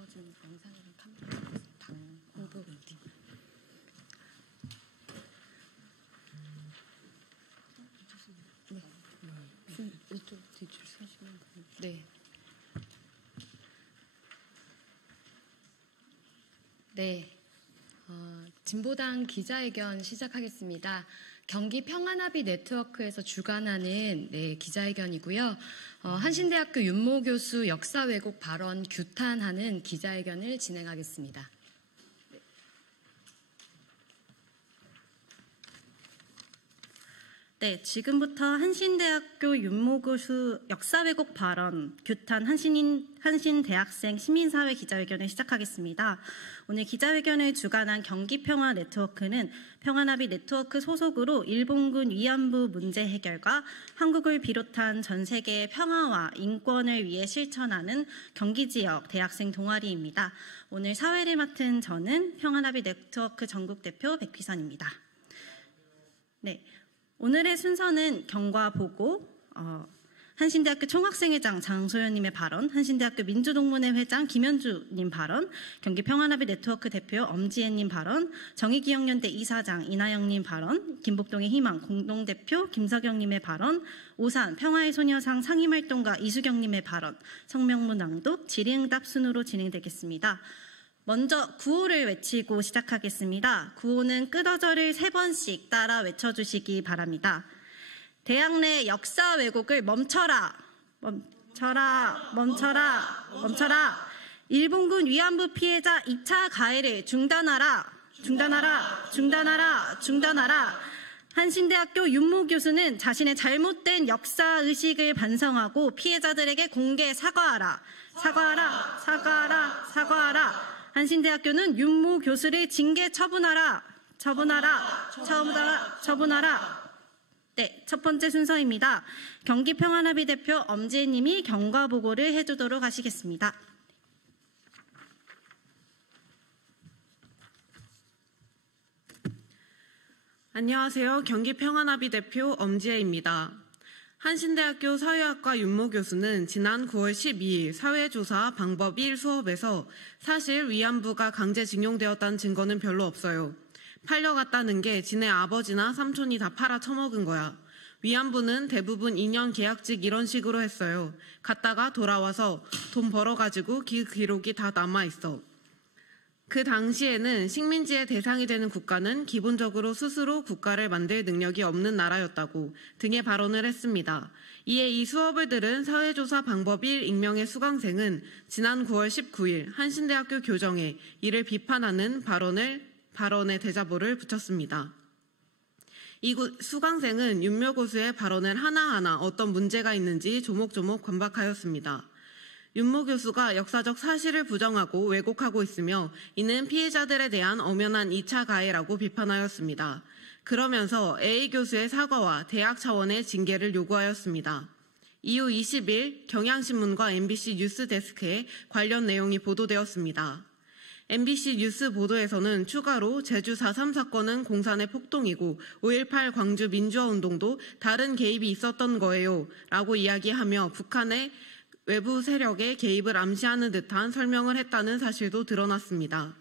떨어진 영상이랑 카메라 당 홍보팀. 네. 이쪽 뒤줄 서시면 돼요. 네. 네. 진보당 기자회견 시작하겠습니다. 경기 평안합의 네트워크에서 주관하는 기자회견이고요. 한신대학교 윤모 교수 역사 왜곡 발언 규탄하는 기자회견을 진행하겠습니다. 네, 지금부터 한신대학교 윤모 교수 역사 왜곡 발언 규탄 한신대학생 시민사회 기자회견을 시작하겠습니다. 오늘 기자회견을 주관한 경기평화 네트워크는 평안합의 네트워크 소속으로 일본군 위안부 문제 해결과 한국을 비롯한 전 세계의 평화와 인권을 위해 실천하는 경기지역 대학생 동아리입니다. 오늘 사회를 맡은 저는 평안합의 네트워크 전국대표 백휘선입니다. 네. 오늘의 순서는 경과 보고, 한신대학교 총학생회장 장소연님의 발언, 한신대학교 민주동문회 회장 김현주님 발언, 경기평안합의 네트워크 대표 엄지혜님 발언, 정의기억연대 이사장 이나영님 발언, 김복동의 희망 공동대표 김석영님의 발언, 오산 평화의 소녀상 상임활동가 이수경님의 발언, 성명문 낭독, 질의응답 순으로 진행되겠습니다. 먼저 구호를 외치고 시작하겠습니다. 구호는 끄더저를 3번씩 따라 외쳐주시기 바랍니다. 대학 내 역사 왜곡을 멈춰라, 멈춰라, 멈춰라, 멈춰라. 일본군 위안부 피해자 2차 가해를 중단하라, 중단하라, 중단하라, 중단하라. 한신대학교 윤모 교수는 자신의 잘못된 역사의식을 반성하고 피해자들에게 공개 사과하라, 사과하라, 사과하라, 사과하라. 한신대학교는 윤모 교수를 징계 처분하라, 처분하라, 처분하라, 처분하라. 네, 첫 번째 순서입니다. 경기평안합의 대표 엄지혜 님이 경과 보고를 해주도록 하시겠습니다. 안녕하세요. 경기평안합의 대표 엄지혜입니다. 한신대학교 사회학과 윤모 교수는 지난 9월 12일 사회조사 방법 1 수업에서 사실 위안부가 강제징용되었다는 증거는 별로 없어요. 팔려갔다는 게 지네 아버지나 삼촌이 다 팔아 처먹은 거야. 위안부는 대부분 2년 계약직 이런 식으로 했어요. 갔다가 돌아와서 돈 벌어가지고 기록이 다 남아있어. 그 당시에는 식민지의 대상이 되는 국가는 기본적으로 스스로 국가를 만들 능력이 없는 나라였다고 등의 발언을 했습니다. 이에 이 수업을 들은 사회조사 방법 1 익명의 수강생은 지난 9월 19일 한신대학교 교정에 이를 비판하는 발언에 대자보를 붙였습니다. 이 수강생은 윤모 교수의 발언을 하나하나 어떤 문제가 있는지 조목조목 반박하였습니다. 윤모 교수가 역사적 사실을 부정하고 왜곡하고 있으며 이는 피해자들에 대한 엄연한 2차 가해라고 비판하였습니다. 그러면서 A 교수의 사과와 대학 차원의 징계를 요구하였습니다. 이후 20일 경향신문과 MBC 뉴스 데스크에 관련 내용이 보도되었습니다. MBC 뉴스 보도에서는 추가로 제주 4.3 사건은 공산의 폭동이고 5.18 광주 민주화운동도 다른 개입이 있었던 거예요 라고 이야기하며 북한의 외부 세력의 개입을 암시하는 듯한 설명을 했다는 사실도 드러났습니다.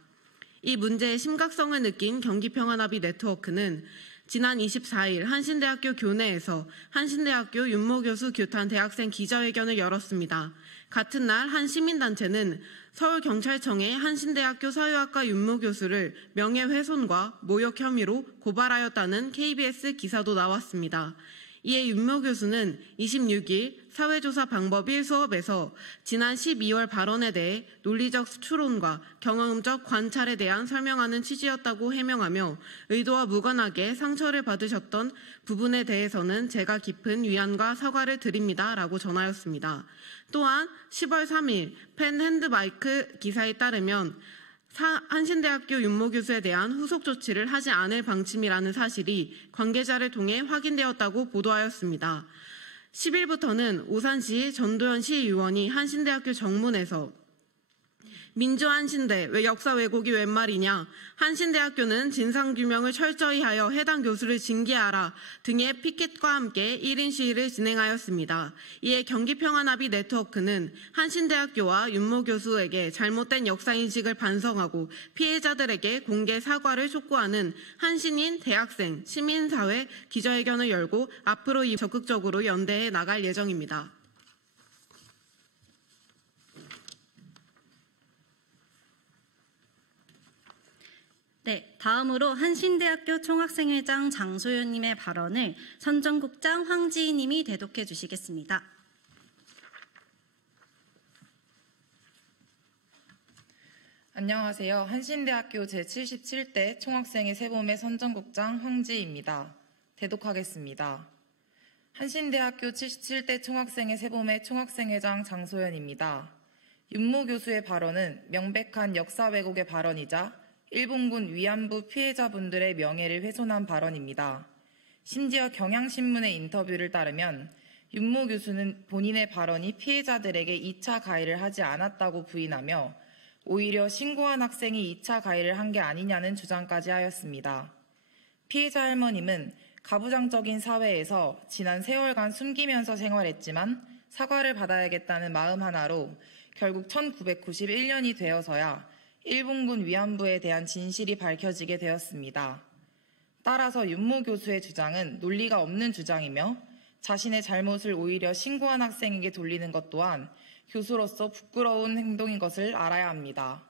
이 문제의 심각성을 느낀 경기평안합의 네트워크는 지난 24일 한신대학교 교내에서 한신대학교 윤모 교수 규탄 대학생 기자회견을 열었습니다. 같은 날 한 시민단체는 서울경찰청에 한신대학교 사회학과 윤모 교수를 명예훼손과 모욕 혐의로 고발하였다는 KBS 기사도 나왔습니다. 이에 윤모 교수는 26일 사회조사 방법 1 수업에서 지난 12월 발언에 대해 논리적 추론과 경험적 관찰에 대한 설명하는 취지였다고 해명하며 의도와 무관하게 상처를 받으셨던 부분에 대해서는 제가 깊은 위안과 사과를 드립니다 라고 전하였습니다. 또한 10월 3일 펜 핸드마이크 기사에 따르면 한신대학교 윤모 교수에 대한 후속 조치를 하지 않을 방침이라는 사실이 관계자를 통해 확인되었다고 보도하였습니다. 10일부터는 오산시 전도연 시의원이 한신대학교 정문에서 민주한신대, 왜 역사 왜곡이 웬 말이냐, 한신대학교는 진상규명을 철저히 하여 해당 교수를 징계하라 등의 피켓과 함께 1인 시위를 진행하였습니다. 이에 경기평화나비 네트워크는 한신대학교와 윤모 교수에게 잘못된 역사인식을 반성하고 피해자들에게 공개 사과를 촉구하는 한신인 대학생, 시민사회 기자회견을 열고 앞으로 적극적으로 연대해 나갈 예정입니다. 네, 다음으로 한신대학교 총학생회장 장소연님의 발언을 선정국장 황지희님이 대독해 주시겠습니다. 안녕하세요. 한신대학교 제77대 총학생회 세범의 선정국장 황지희입니다. 대독하겠습니다. 한신대학교 77대 총학생회 세범의 총학생회장 장소연입니다. 윤모 교수의 발언은 명백한 역사 왜곡의 발언이자 일본군 위안부 피해자분들의 명예를 훼손한 발언입니다. 심지어 경향신문의 인터뷰를 따르면 윤모 교수는 본인의 발언이 피해자들에게 2차 가해를 하지 않았다고 부인하며 오히려 신고한 학생이 2차 가해를 한 게 아니냐는 주장까지 하였습니다. 피해자 할머님은 가부장적인 사회에서 지난 세월간 숨기면서 생활했지만 사과를 받아야겠다는 마음 하나로 결국 1991년이 되어서야 일본군 위안부에 대한 진실이 밝혀지게 되었습니다. 따라서 윤모 교수의 주장은 논리가 없는 주장이며 자신의 잘못을 오히려 신고한 학생에게 돌리는 것 또한 교수로서 부끄러운 행동인 것을 알아야 합니다.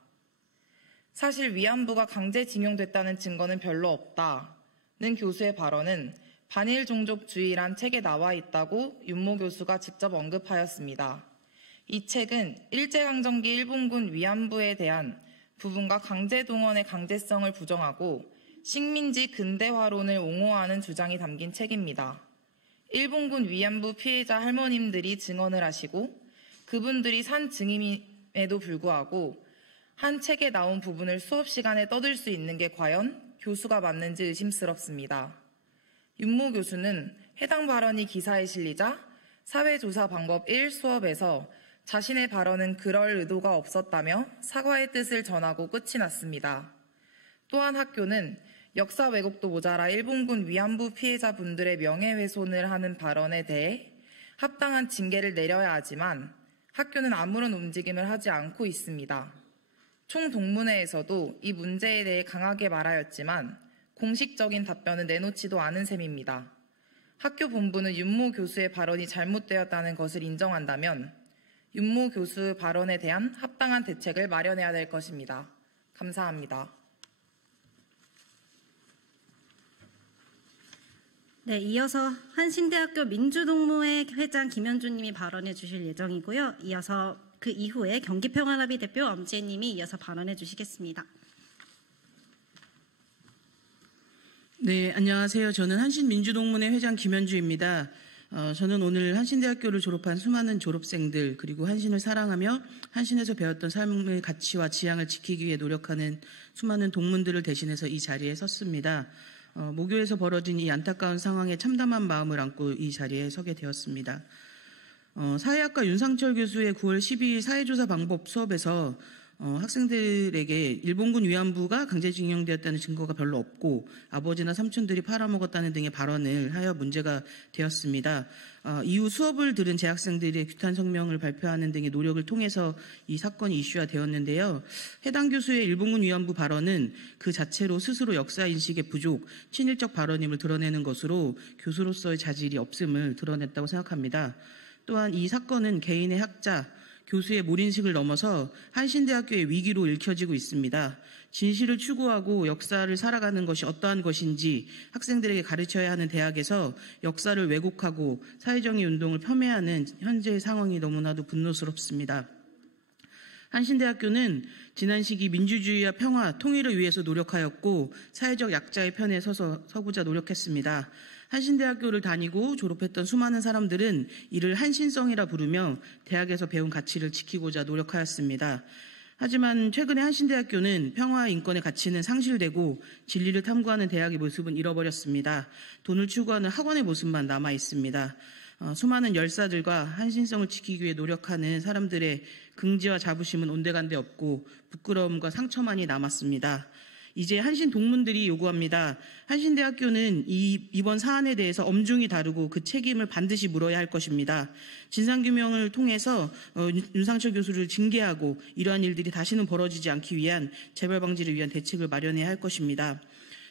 사실 위안부가 강제징용됐다는 증거는 별로 없다는 교수의 발언은 반일종족주의란 책에 나와 있다고 윤모 교수가 직접 언급하였습니다. 이 책은 일제강점기 일본군 위안부에 대한 부분과 강제동원의 강제성을 부정하고 식민지 근대화론을 옹호하는 주장이 담긴 책입니다. 일본군 위안부 피해자 할머님들이 증언을 하시고 그분들이 산 증임에도 불구하고 한 책에 나온 부분을 수업 시간에 떠들 수 있는 게 과연 교수가 맞는지 의심스럽습니다. 윤모 교수는 해당 발언이 기사에 실리자 사회조사 방법 1 수업에서 자신의 발언은 그럴 의도가 없었다며 사과의 뜻을 전하고 끝이 났습니다. 또한 학교는 역사 왜곡도 모자라 일본군 위안부 피해자분들의 명예훼손을 하는 발언에 대해 합당한 징계를 내려야 하지만 학교는 아무런 움직임을 하지 않고 있습니다. 총동문회에서도 이 문제에 대해 강하게 말하였지만 공식적인 답변은 내놓지도 않은 셈입니다. 학교 본부는 윤모 교수의 발언이 잘못되었다는 것을 인정한다면 윤모 교수 발언에 대한 합당한 대책을 마련해야 될 것입니다. 감사합니다. 네, 이어서 한신대학교 민주동무회 회장 김현주 님이 발언해 주실 예정이고요. 이어서 그 이후에 경기평화나비 대표 엄지혜 님이 이어서 발언해 주시겠습니다. 네, 안녕하세요. 저는 한신민주동문회 회장 김현주입니다. 저는 오늘 한신대학교를 졸업한 수많은 졸업생들 그리고 한신을 사랑하며 한신에서 배웠던 삶의 가치와 지향을 지키기 위해 노력하는 수많은 동문들을 대신해서 이 자리에 섰습니다. 모교에서 벌어진 이 안타까운 상황에 참담한 마음을 안고 이 자리에 서게 되었습니다. 사회학과 윤상철 교수의 9월 12일 사회조사 방법 수업에서 학생들에게 일본군 위안부가 강제징용되었다는 증거가 별로 없고 아버지나 삼촌들이 팔아먹었다는 등의 발언을 하여 문제가 되었습니다. 이후 수업을 들은 재학생들의 규탄 성명을 발표하는 등의 노력을 통해서 이 사건이 이슈화 되었는데요. 해당 교수의 일본군 위안부 발언은 그 자체로 스스로 역사인식의 부족, 친일적 발언임을 드러내는 것으로 교수로서의 자질이 없음을 드러냈다고 생각합니다. 또한 이 사건은 개인의 학자, 교수의 몰인식을 넘어서 한신대학교의 위기로 읽혀지고 있습니다. 진실을 추구하고 역사를 살아가는 것이 어떠한 것인지 학생들에게 가르쳐야 하는 대학에서 역사를 왜곡하고 사회정의 운동을 폄훼하는 현재의 상황이 너무나도 분노스럽습니다. 한신대학교는 지난 시기 민주주의와 평화, 통일을 위해서 노력하였고 사회적 약자의 편에 서고자 노력했습니다. 한신대학교를 다니고 졸업했던 수많은 사람들은 이를 한신성이라 부르며 대학에서 배운 가치를 지키고자 노력하였습니다. 하지만 최근에 한신대학교는 평화와 인권의 가치는 상실되고 진리를 탐구하는 대학의 모습은 잃어버렸습니다. 돈을 추구하는 학원의 모습만 남아 있습니다. 수많은 열사들과 한신성을 지키기 위해 노력하는 사람들의 긍지와 자부심은 온데간데 없고 부끄러움과 상처만이 남았습니다. 이제 한신 동문들이 요구합니다. 한신대학교는 이번 사안에 대해서 엄중히 다루고 그 책임을 반드시 물어야 할 것입니다. 진상규명을 통해서 윤상철 교수를 징계하고 이러한 일들이 다시는 벌어지지 않기 위한 재발 방지를 위한 대책을 마련해야 할 것입니다.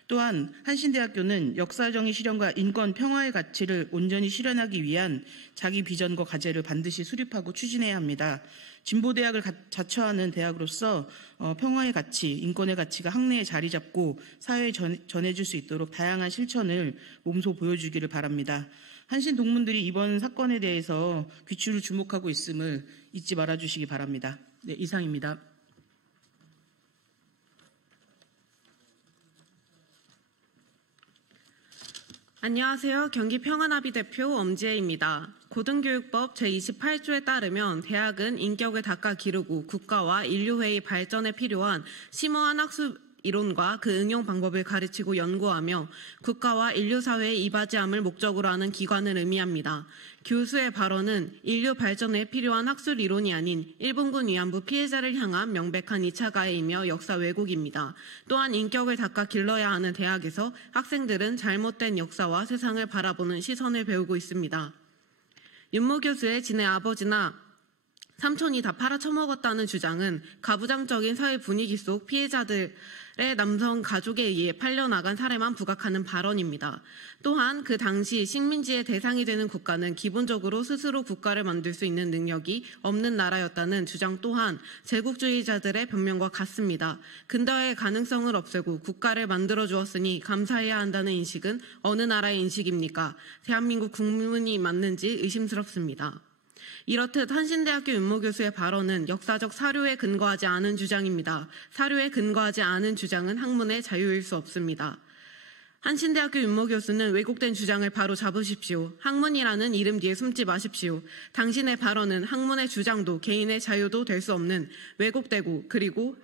또한 한신대학교는 역사정의 실현과 인권 평화의 가치를 온전히 실현하기 위한 자기 비전과 과제를 반드시 수립하고 추진해야 합니다. 진보대학을 자처하는 대학으로서 평화의 가치, 인권의 가치가 학내에 자리 잡고 사회에 전해질 수 있도록 다양한 실천을 몸소 보여주기를 바랍니다. 한신 동문들이 이번 사건에 대해서 귀추를 주목하고 있음을 잊지 말아주시기 바랍니다. 네, 이상입니다. 안녕하세요. 경기 평안합의 대표 엄지혜입니다. 고등교육법 제28조에 따르면 대학은 인격을 닦아 기르고 국가와 인류회의 발전에 필요한 심오한 학술 이론과 그 응용 방법을 가르치고 연구하며 국가와 인류사회의 이바지함을 목적으로 하는 기관을 의미합니다. 교수의 발언은 인류 발전에 필요한 학술 이론이 아닌 일본군 위안부 피해자를 향한 명백한 2차 가해이며 역사 왜곡입니다. 또한 인격을 닦아 길러야 하는 대학에서 학생들은 잘못된 역사와 세상을 바라보는 시선을 배우고 있습니다. 윤모 교수의 지네 아버지나 삼촌이 다 팔아쳐먹었다는 주장은 가부장적인 사회 분위기 속 피해자들의 남성 가족에 의해 팔려나간 사례만 부각하는 발언입니다. 또한 그 당시 식민지의 대상이 되는 국가는 기본적으로 스스로 국가를 만들 수 있는 능력이 없는 나라였다는 주장 또한 제국주의자들의 변명과 같습니다. 근대화의 가능성을 없애고 국가를 만들어 주었으니 감사해야 한다는 인식은 어느 나라의 인식입니까? 대한민국 국민이 맞는지 의심스럽습니다. 이렇듯 한신대학교 윤모 교수의 발언은 역사적 사료에 근거하지 않은 주장입니다. 사료에 근거하지 않은 주장은 학문의 자유일 수 없습니다. 한신대학교 윤모 교수는 왜곡된 주장을 바로 잡으십시오. 학문이라는 이름 뒤에 숨지 마십시오. 당신의 발언은 학문의 주장도 개인의 자유도 될 수 없는 왜곡되고 그리고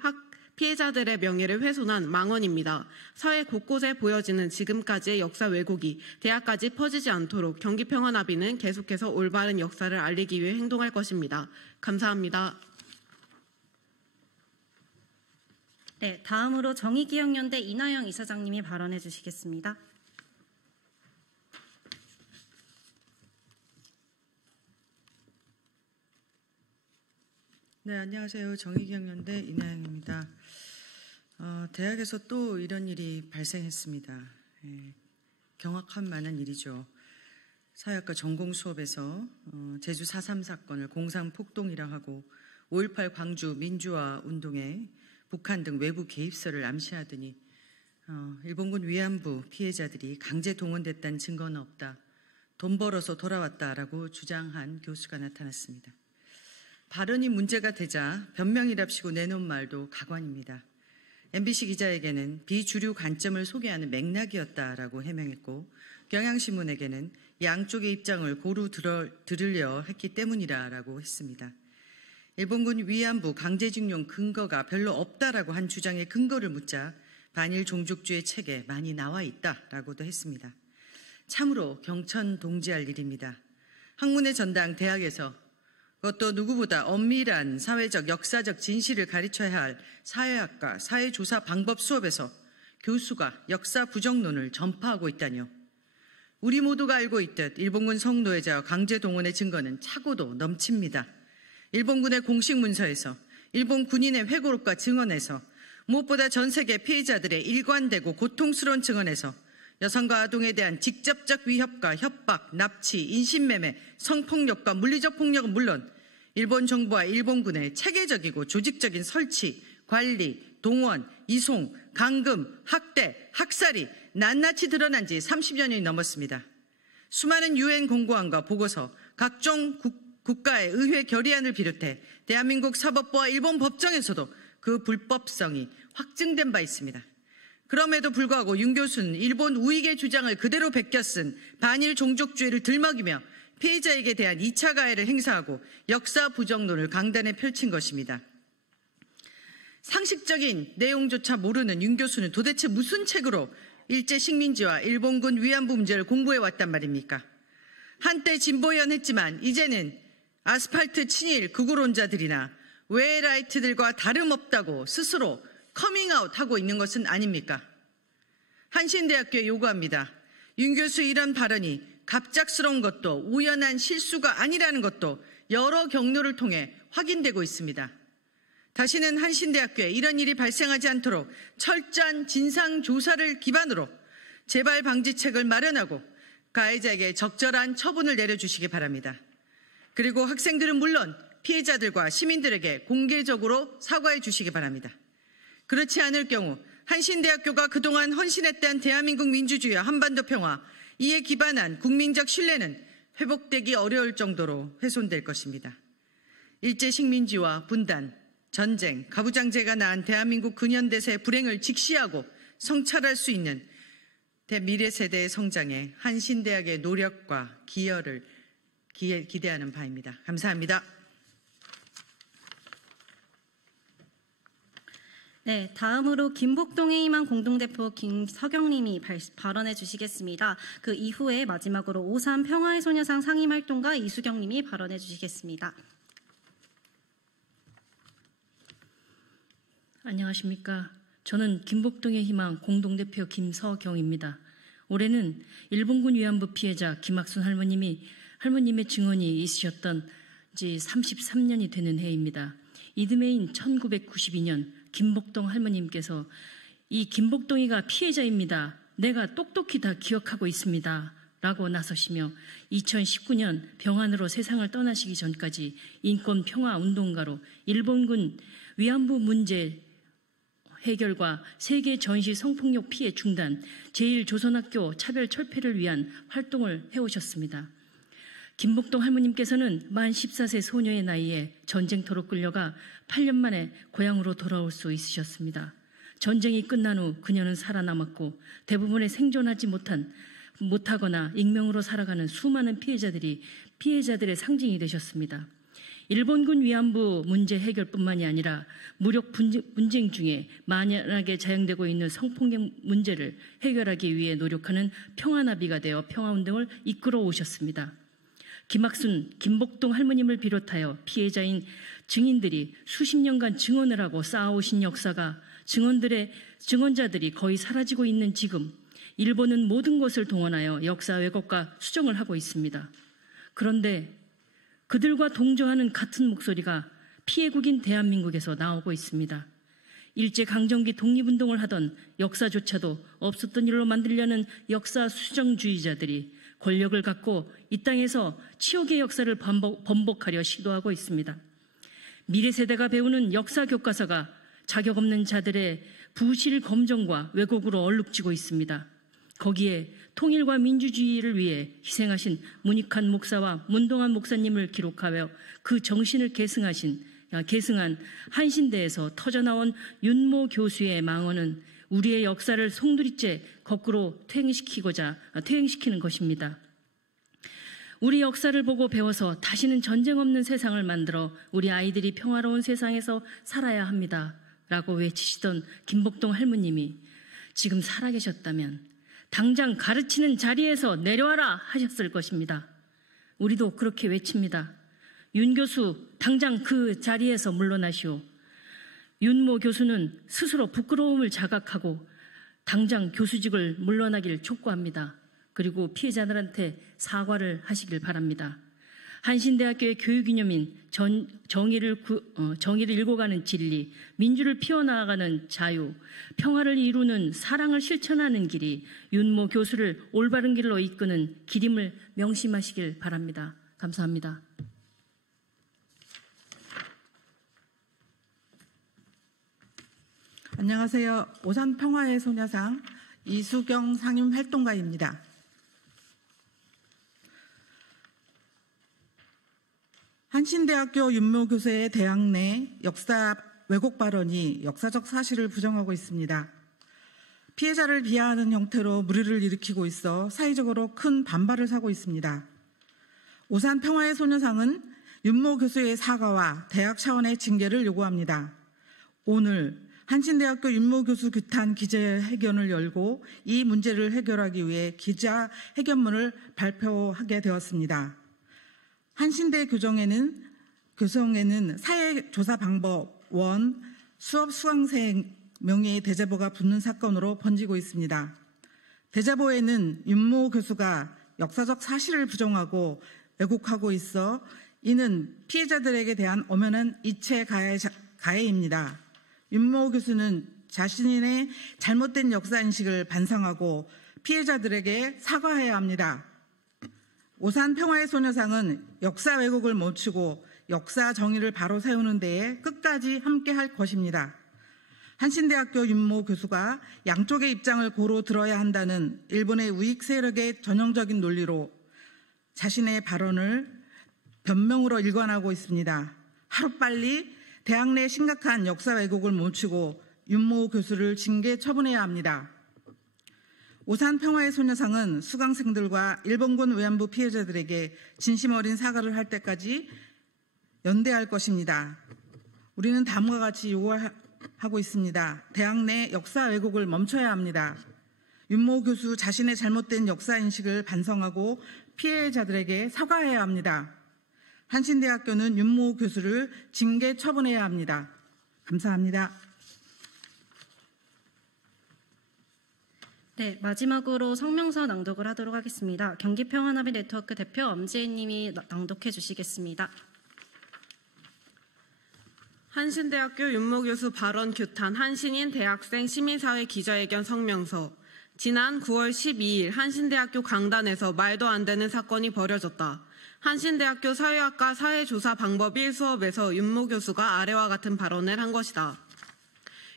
피해자들의 명예를 훼손한 망언입니다. 사회 곳곳에 보여지는 지금까지의 역사 왜곡이 대학까지 퍼지지 않도록 경기평안합의는 계속해서 올바른 역사를 알리기 위해 행동할 것입니다. 감사합니다. 네, 다음으로 정의기억연대 이나영 이사장님이 발언해 주시겠습니다. 네, 안녕하세요. 정의기억연대 이나영입니다. 대학에서 또 이런 일이 발생했습니다. 경악한 만한 일이죠. 사회학과 전공 수업에서 제주 4.3 사건을 공산폭동이라 하고 5.18 광주 민주화 운동에 북한 등 외부 개입설을 암시하더니 일본군 위안부 피해자들이 강제 동원됐다는 증거는 없다. 돈 벌어서 돌아왔다라고 주장한 교수가 나타났습니다. 발언이 문제가 되자 변명이랍시고 내놓은 말도 가관입니다. MBC 기자에게는 비주류 관점을 소개하는 맥락이었다라고 해명했고 경향신문에게는 양쪽의 입장을 고루 들으려 했기 때문이라고 했습니다. 일본군 위안부 강제징용 근거가 별로 없다라고 한 주장의 근거를 묻자 반일 종족주의 책에 많이 나와 있다라고도 했습니다. 참으로 경천동지할 일입니다. 학문의 전당 대학에서 그것도 누구보다 엄밀한 사회적, 역사적 진실을 가르쳐야 할 사회학과 사회조사 방법 수업에서 교수가 역사 부정론을 전파하고 있다뇨. 우리 모두가 알고 있듯 일본군 성노예자와 강제 동원의 증거는 차고도 넘칩니다. 일본군의 공식 문서에서, 일본 군인의 회고록과 증언에서, 무엇보다 전 세계 피해자들의 일관되고 고통스러운 증언에서 여성과 아동에 대한 직접적 위협과 협박, 납치, 인신매매, 성폭력과 물리적 폭력은 물론 일본 정부와 일본군의 체계적이고 조직적인 설치, 관리, 동원, 이송, 감금, 학대, 학살이 낱낱이 드러난 지 30여 년이 넘었습니다. 수많은 유엔 공고안과 보고서, 각종 국가의 의회 결의안을 비롯해 대한민국 사법부와 일본 법정에서도 그 불법성이 확증된 바 있습니다. 그럼에도 불구하고 윤 교수는 일본 우익의 주장을 그대로 베껴 쓴 반일 종족주의를 들먹이며 피해자에게 대한 2차 가해를 행사하고 역사 부정론을 강단에 펼친 것입니다. 상식적인 내용조차 모르는 윤 교수는 도대체 무슨 책으로 일제 식민지와 일본군 위안부 문제를 공부해 왔단 말입니까? 한때 진보연했지만 이제는 아스팔트 친일 극우론자들이나 웨라이트들과 다름없다고 스스로 커밍아웃하고 있는 것은 아닙니까? 한신대학교에 요구합니다. 윤 교수 이런 발언이 갑작스러운 것도 우연한 실수가 아니라는 것도 여러 경로를 통해 확인되고 있습니다. 다시는 한신대학교에 이런 일이 발생하지 않도록 철저한 진상조사를 기반으로 재발 방지책을 마련하고 가해자에게 적절한 처분을 내려주시기 바랍니다. 그리고 학생들은 물론 피해자들과 시민들에게 공개적으로 사과해 주시기 바랍니다. 그렇지 않을 경우 한신대학교가 그동안 헌신했던 대한민국 민주주의와 한반도 평화, 이에 기반한 국민적 신뢰는 회복되기 어려울 정도로 훼손될 것입니다. 일제 식민지와 분단, 전쟁, 가부장제가 낳은 대한민국 근현대사의 불행을 직시하고 성찰할 수 있는 미래 세대의 성장에 한신대학의 노력과 기여를 기대하는 바입니다. 감사합니다. 네, 다음으로 김복동의 희망 공동대표 김서경님이 발언해 주시겠습니다. 그 이후에 마지막으로 오산 평화의 소녀상 상임활동가 이수경님이 발언해 주시겠습니다. 안녕하십니까. 저는 김복동의 희망 공동대표 김서경입니다. 올해는 일본군 위안부 피해자 김학순 할머님의 증언이 있으셨던 지 33년이 되는 해입니다. 이듬해인 1992년 김복동 할머님께서 이 김복동이가 피해자입니다. 내가 똑똑히 다 기억하고 있습니다. 라고 나서시며 2019년 병환으로 세상을 떠나시기 전까지 인권평화운동가로 일본군 위안부 문제 해결과 세계 전시 성폭력 피해 중단, 제1조선학교 차별 철폐를 위한 활동을 해오셨습니다. 김복동 할머님께서는 만 14세 소녀의 나이에 전쟁터로 끌려가 8년 만에 고향으로 돌아올 수 있으셨습니다. 전쟁이 끝난 후 그녀는 살아남았고 대부분의 생존하지 못하거나 익명으로 살아가는 수많은 피해자들의 상징이 되셨습니다. 일본군 위안부 문제 해결뿐만이 아니라 무력 분쟁 중에 만연하게 자행되고 있는 성폭력 문제를 해결하기 위해 노력하는 평화나비가 되어 평화운동을 이끌어 오셨습니다. 김학순, 김복동 할머님을 비롯하여 피해자인 증인들이 수십 년간 증언을 하고 쌓아오신 역사가 증언자들이 거의 사라지고 있는 지금 일본은 모든 것을 동원하여 역사 왜곡과 수정을 하고 있습니다. 그런데 그들과 동조하는 같은 목소리가 피해국인 대한민국에서 나오고 있습니다. 일제강점기 독립운동을 하던 역사조차도 없었던 일로 만들려는 역사 수정주의자들이 권력을 갖고 이 땅에서 치욕의 역사를 번복하려 시도하고 있습니다. 미래 세대가 배우는 역사 교과서가 자격 없는 자들의 부실 검정과 왜곡으로 얼룩지고 있습니다. 거기에 통일과 민주주의를 위해 희생하신 문익환 목사와 문동환 목사님을 기록하여 그 정신을 계승한 한신대에서 터져나온 윤모 교수의 망언은 우리의 역사를 송두리째 거꾸로 퇴행시키는 것입니다. 우리 역사를 보고 배워서 다시는 전쟁 없는 세상을 만들어 우리 아이들이 평화로운 세상에서 살아야 합니다. 라고 외치시던 김복동 할머님이 지금 살아계셨다면 당장 가르치는 자리에서 내려와라 하셨을 것입니다. 우리도 그렇게 외칩니다. 윤 교수 당장 그 자리에서 물러나시오. 윤모 교수는 스스로 부끄러움을 자각하고 당장 교수직을 물러나길 촉구합니다. 그리고 피해자들한테 사과를 하시길 바랍니다. 한신대학교의 교육이념인 정의를 일궈가는 진리, 민주를 피워나가는 자유, 평화를 이루는 사랑을 실천하는 길이 윤모 교수를 올바른 길로 이끄는 길임을 명심하시길 바랍니다. 감사합니다. 안녕하세요. 오산 평화의 소녀상 이수경 상임활동가입니다. 한신대학교 윤모 교수의 대학 내 역사 왜곡 발언이 역사적 사실을 부정하고 있습니다. 피해자를 비하하는 형태로 물의를 일으키고 있어 사회적으로 큰 반발을 사고 있습니다. 오산 평화의 소녀상은 윤모 교수의 사과와 대학 차원의 징계를 요구합니다. 오늘 한신대학교 윤모교수 규탄 기자회견을 열고 이 문제를 해결하기 위해 기자회견문을 발표하게 되었습니다. 한신대 교정에는 사회조사 방법 1 수업 수강생 명예의 대자보가 붙는 사건으로 번지고 있습니다. 대자보에는 윤모 교수가 역사적 사실을 부정하고 왜곡하고 있어 이는 피해자들에게 대한 엄연한 이체 가해입니다. 윤모 교수는 자신의 잘못된 역사인식을 반성하고 피해자들에게 사과해야 합니다. 오산 평화의 소녀상은 역사 왜곡을 멈추고 역사 정의를 바로 세우는 데에 끝까지 함께할 것입니다. 한신대학교 윤모 교수가 양쪽의 입장을 고루 들어야 한다는 일본의 우익 세력의 전형적인 논리로 자신의 발언을 변명으로 일관하고 있습니다. 하루빨리 대학 내 심각한 역사 왜곡을 멈추고 윤모 교수를 징계 처분해야 합니다. 오산 평화의 소녀상은 수강생들과 일본군 위안부 피해자들에게 진심 어린 사과를 할 때까지 연대할 것입니다. 우리는 다음과 같이 요구하고 있습니다. 대학 내 역사 왜곡을 멈춰야 합니다. 윤모 교수 자신의 잘못된 역사인식을 반성하고 피해자들에게 사과해야 합니다. 한신대학교는 윤모 교수를 징계 처분해야 합니다. 감사합니다. 네, 마지막으로 성명서 낭독을 하도록 하겠습니다. 경기평화나비 네트워크 대표 엄지혜 님이 낭독해 주시겠습니다. 한신대학교 윤모 교수 발언 규탄 한신인 대학생 시민사회 기자회견 성명서. 지난 9월 12일 한신대학교 강단에서 말도 안 되는 사건이 벌어졌다. 한신대학교 사회학과 사회조사 방법 1 수업에서 윤모 교수가 아래와 같은 발언을 한 것이다.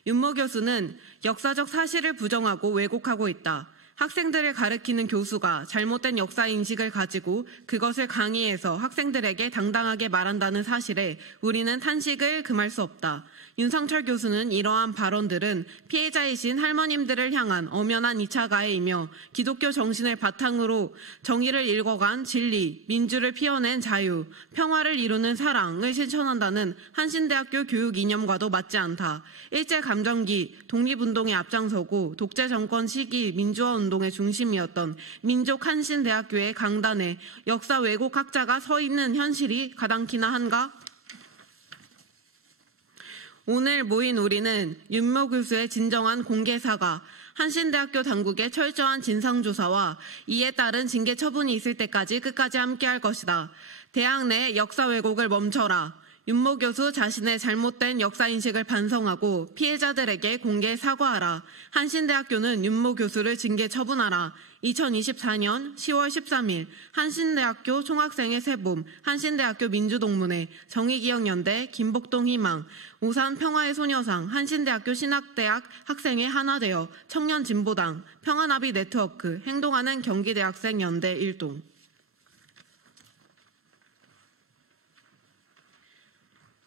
윤모 교수는 역사적 사실을 부정하고 왜곡하고 있다. 학생들을 가르치는 교수가 잘못된 역사인식을 가지고 그것을 강의해서 학생들에게 당당하게 말한다는 사실에 우리는 탄식을 금할 수 없다. 윤상철 교수는 이러한 발언들은 피해자이신 할머님들을 향한 엄연한 2차 가해이며 기독교 정신을 바탕으로 정의를 읽어간 진리, 민주를 피워낸 자유, 평화를 이루는 사랑을 실천한다는 한신대학교 교육 이념과도 맞지 않다. 일제감정기 독립운동에 앞장서고 독재정권 시기 민주화운동의 중심이었던 민족 한신대학교의 강단에 역사 왜곡학자가 서 있는 현실이 가당키나 한가? 오늘 모인 우리는 윤모 교수의 진정한 공개 사과, 한신대학교 당국의 철저한 진상조사와 이에 따른 징계 처분이 있을 때까지 끝까지 함께할 것이다. 대학 내 역사 왜곡을 멈춰라. 윤모 교수 자신의 잘못된 역사인식을 반성하고 피해자들에게 공개 사과하라. 한신대학교는 윤모 교수를 징계 처분하라. 2024년 10월 13일 한신대학교 총학생회 세봄, 한신대학교 민주동문회, 정의기억연대, 김복동 희망, 오산 평화의 소녀상, 한신대학교 신학대학 학생회 하나되어 청년진보당, 평화나비 네트워크, 행동하는 경기대학생 연대 일동.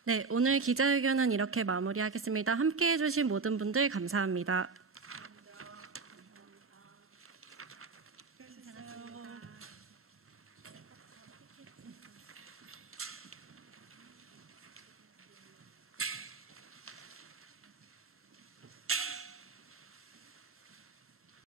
네, 오늘 기자회견은 이렇게 마무리하겠습니다. 함께해 주신 모든 분들 감사합니다.